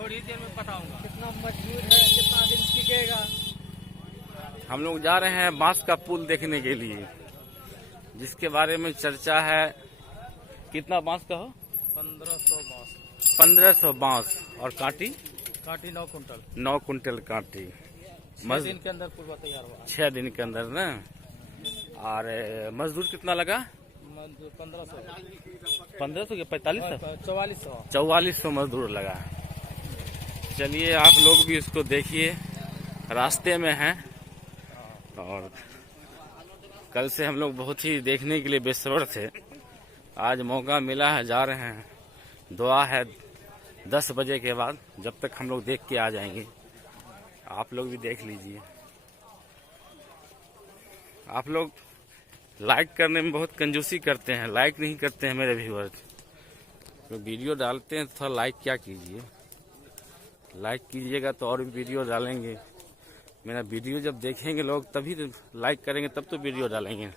थोड़ी देर में बताऊंगा कितना मजबूत है, कितना दिन टिकेगा। हम लोग जा रहे हैं बांस का पुल देखने के लिए, जिसके बारे में चर्चा है। कितना बांस का हो? 1500 बांस। 1500 बांस और काटी 9 कुंटल। 9 कुंटल काटी। 6 दिन के अंदर पूरा तैयार हुआ। 6 दिन के अंदर ना। और मजदूर कितना लगा? 1500 1500 के 4500 4400 मजदूर लगा। चलिए आप लोग भी इसको देखिए, रास्ते में हैं और कल से हम लोग बहुत ही देखने के लिए बेसब्र थे। आज मौका मिला है, जा रहे हैं। दुआ है 10 बजे के बाद, जब तक हम लोग देख के आ जाएंगे। आप लोग भी देख लीजिए। आप लोग लाइक करने में बहुत कंजूसी करते हैं, लाइक नहीं करते हैं मेरे व्यूअर्स। तो वीडियो डालते हैं तो थोड़ा लाइक क्या कीजिए, लाइक कीजिएगा तो और भी वीडियो डालेंगे। मेरा वीडियो जब देखेंगे लोग तभी तो लाइक करेंगे, तब तो वीडियो डालेंगे।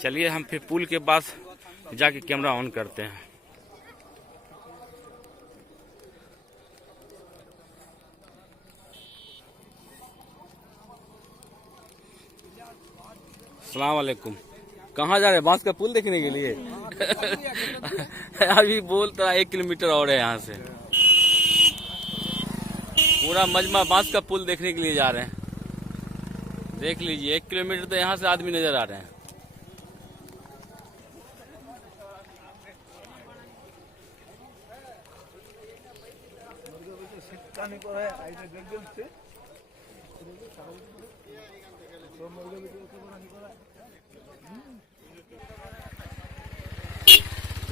चलिए हम फिर पुल के पास जाके कैमरा ऑन करते हैं। अस्सलाम वालेकुम। कहाँ जा रहे हैं? बांस का पुल देखने के लिए? अभी बोलता 1 किलोमीटर और है यहाँ से। पूरा मजमा बांस का पुल देखने के लिए जा रहे हैं। देख लीजिए 1 किलोमीटर तो यहाँ से आदमी नजर आ रहे हैं।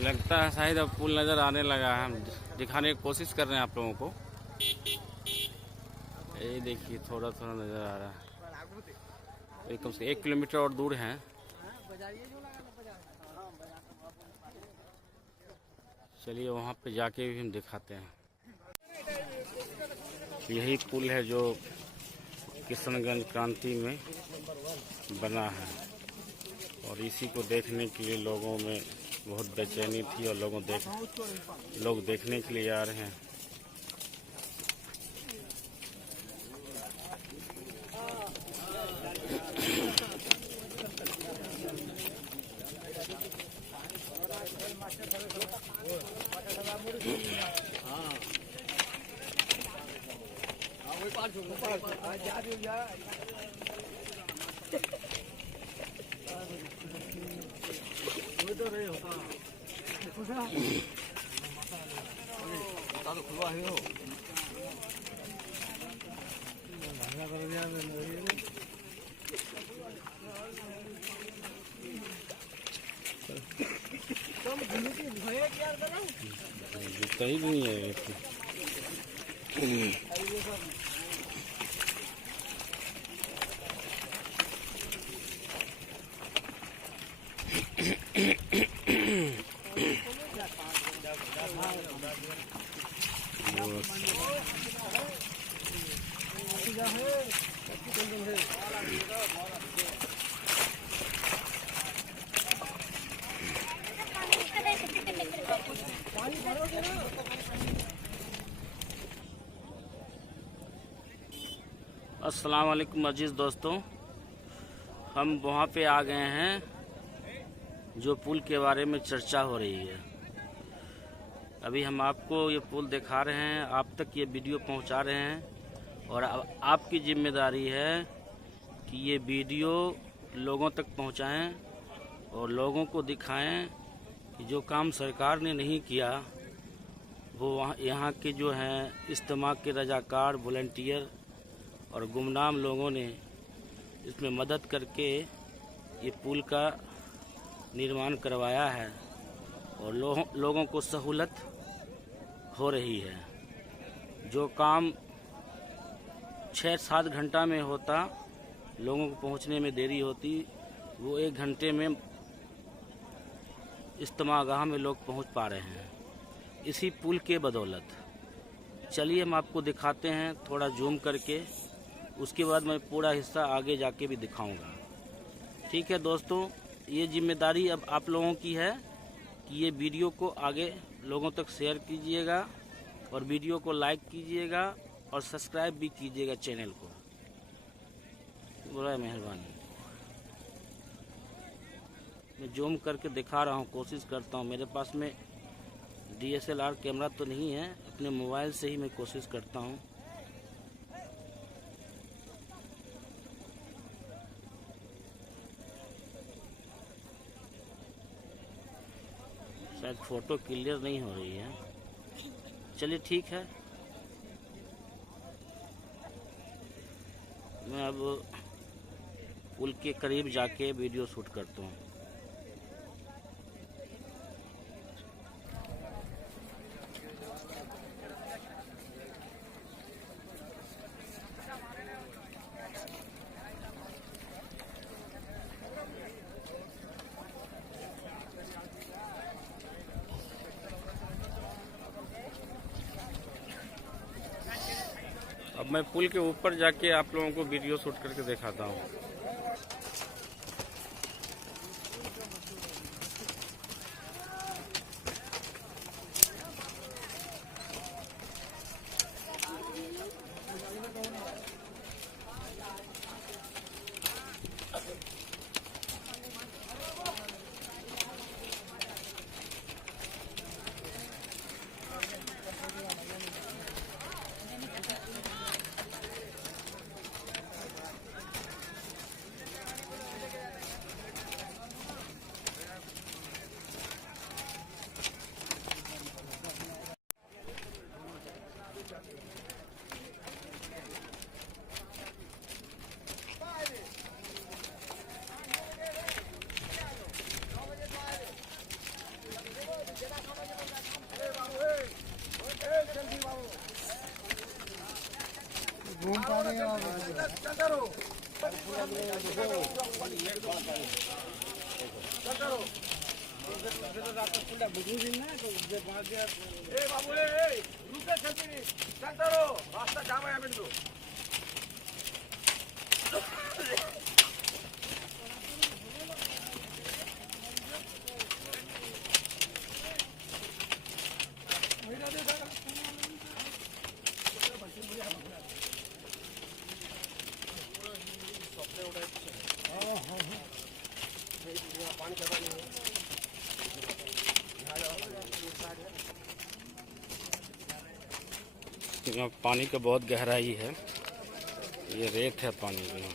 लगता है शायद अब पुल नजर आने लगा है। हम दिखाने की कोशिश कर रहे हैं आप लोगों को। ये देखिए थोड़ा थोड़ा नजर आ रहा है। कम से 1 किलोमीटर और दूर है। चलिए वहाँ पे जाके भी हम दिखाते हैं। यही पुल है जो किशनगंज क्रांति में बना है, और इसी को देखने के लिए लोगों में बहुत बेचैनी थी और लोग देखने के लिए आ रहे हैं। कहीं भी नहीं है। अस्सलाम वालेकुम अजीज़ दोस्तों, हम वहाँ पे आ गए हैं जो पुल के बारे में चर्चा हो रही है। अभी हम आपको ये पुल दिखा रहे हैं, आप तक ये वीडियो पहुँचा रहे हैं, और आपकी जिम्मेदारी है कि ये वीडियो लोगों तक पहुँचाएं और लोगों को दिखाएं कि जो काम सरकार ने नहीं किया वो यहाँ के जो हैं इज्तिमा के रजाकार, वॉलंटियर और गुमनाम लोगों ने इसमें मदद करके ये पुल का निर्माण करवाया है, और लोगों को सहूलत हो रही है। जो काम 6-7 घंटा में होता, लोगों को पहुंचने में देरी होती, वो 1 घंटे में इज्तिमागाह में लोग पहुंच पा रहे हैं इसी पुल के बदौलत। चलिए हम आपको दिखाते हैं थोड़ा जूम करके, उसके बाद मैं पूरा हिस्सा आगे जाके भी दिखाऊंगा। ठीक है दोस्तों, ये जिम्मेदारी अब आप लोगों की है कि ये वीडियो को आगे लोगों तक शेयर कीजिएगा और वीडियो को लाइक कीजिएगा और सब्सक्राइब भी कीजिएगा चैनल को। बड़ा मेहरबानी। मैं जूम करके दिखा रहा हूँ, कोशिश करता हूँ। मेरे पास में DSLR कैमरा तो नहीं है, अपने मोबाइल से ही मैं कोशिश करता हूँ। शायद फोटो क्लियर नहीं हो रही है। चलिए ठीक है, मैं अब पुल के करीब जाके वीडियो शूट करता हूँ। अब मैं पुल के ऊपर जाके आप लोगों को वीडियो शूट करके दिखाता हूँ। रास्ता जाम है बिंदु। यहाँ पानी का बहुत गहराई है, ये रेत है पानी में।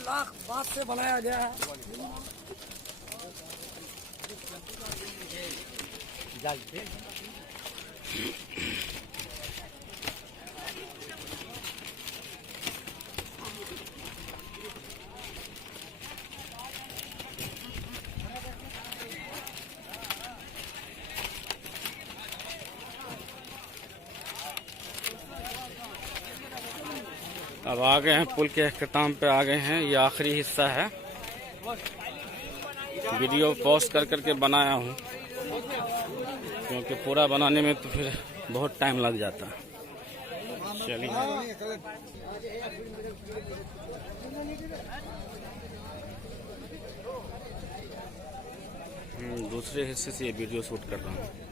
लाख बात से बनाया गया है। अब आ गए हैं, पुल के अख्ताम पे आ गए हैं। ये आखिरी हिस्सा है। वीडियो पॉज कर करके बनाया हूँ क्योंकि पूरा बनाने में तो फिर बहुत टाइम लग जाता है। चलिए दूसरे हिस्से से ये वीडियो शूट कर रहा हूँ।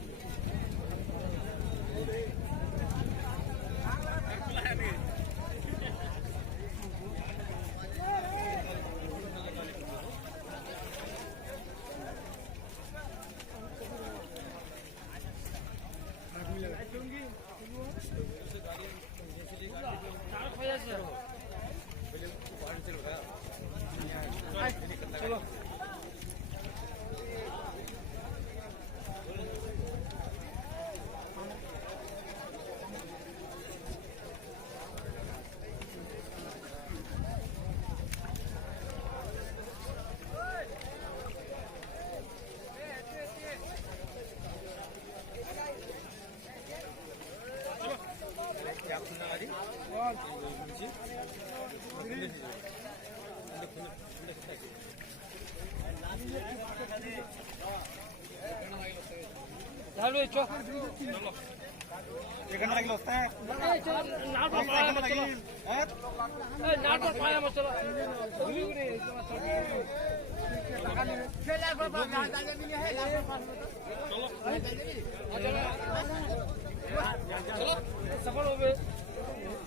सफल हो गए।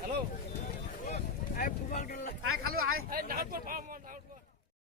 हेलो, फुटबॉल खेल रहा है। खालो,